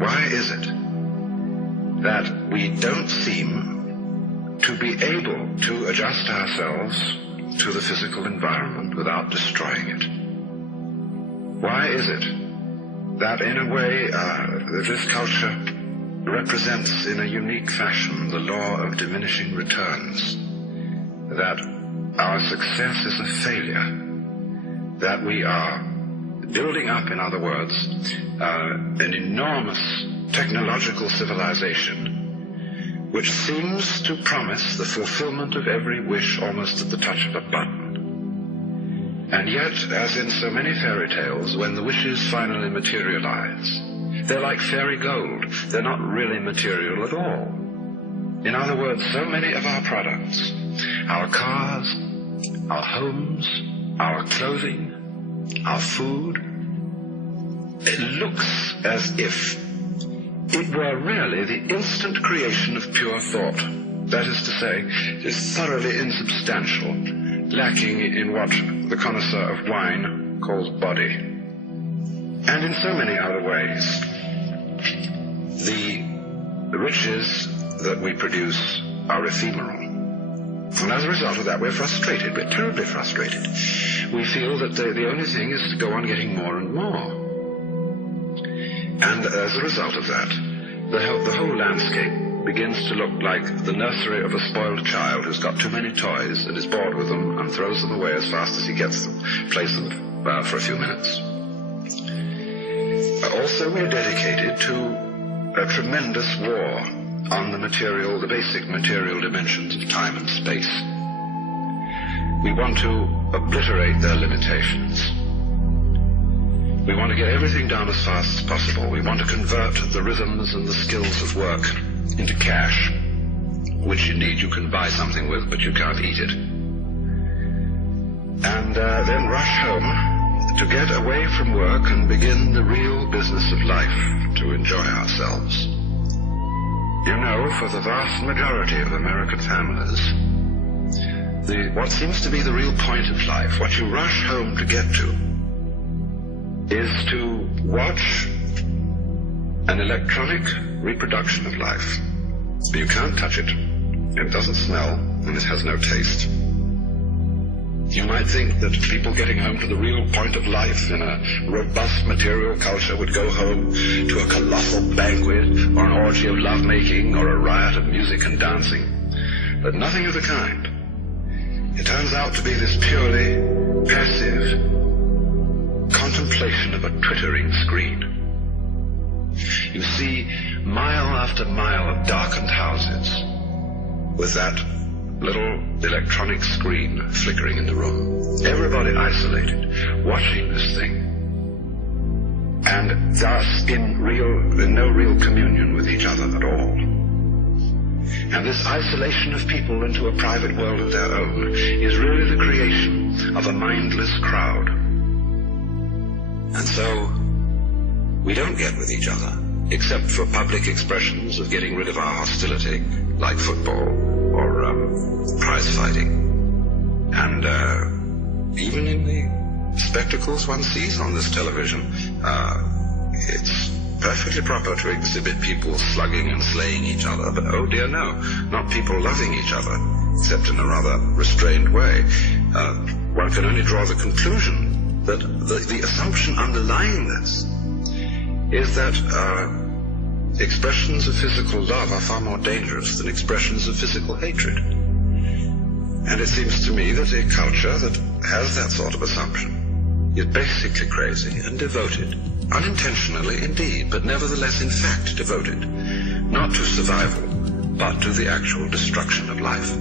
why is it that we don't seem to be able to adjust ourselves to the physical environment without destroying it? Why is it that, in a way, this culture represents in a unique fashion the law of diminishing returns, that our success is a failure, that we are building up, in other words, an enormous technological civilization which seems to promise the fulfillment of every wish almost at the touch of a button. And yet, as in so many fairy tales, when the wishes finally materialize, they're like fairy gold. They're not really material at all. In other words, so many of our products, our cars, our homes, our clothing, our food, it looks as if it were really the instant creation of pure thought. That is to say, it is thoroughly insubstantial, lacking in what the connoisseur of wine calls body. And in so many other ways, the riches that we produce are ephemeral. And as a result of that, we're frustrated. We're terribly frustrated. We feel that the only thing is to go on getting more and more. And as a result of that, the whole landscape begins to look like the nursery of a spoiled child who's got too many toys and is bored with them and throws them away as fast as he gets them, plays them for a few minutes. Also, we're dedicated to a tremendous war on the basic material dimensions of time and space. We want to obliterate their limitations. We want to get everything done as fast as possible. We want to convert the rhythms and the skills of work into cash, which indeed you can buy something with, but you can't eat it. And then rush home to get away from work and begin the real business of life, to enjoy ourselves. You know, for the vast majority of American families, what seems to be the real point of life, what you rush home to get to, is to watch an electronic reproduction of life. You can't touch it, it doesn't smell, and it has no taste. You might think that people getting home to the real point of life in a robust material culture would go home to a colossal banquet or an orgy of lovemaking or a riot of music and dancing. But nothing of the kind. It turns out to be this purely passive contemplation of a twittering screen. You see mile after mile of darkened houses with that little electronic screen flickering in the room. Everybody isolated, watching this thing, and thus in no real communion with each other at all. And this isolation of people into a private world of their own is really the creation of a mindless crowd. And so we don't get with each other, except for public expressions of getting rid of our hostility, like football or prize fighting. And even in the spectacles one sees on this television, it's perfectly proper to exhibit people slugging and slaying each other, but oh dear no, not people loving each other, except in a rather restrained way. One can only draw the conclusion that the assumption underlying this is that expressions of physical love are far more dangerous than expressions of physical hatred. And it seems to me that a culture that has that sort of assumption is basically crazy and devoted, unintentionally indeed, but nevertheless in fact devoted, not to survival, but to the actual destruction of life.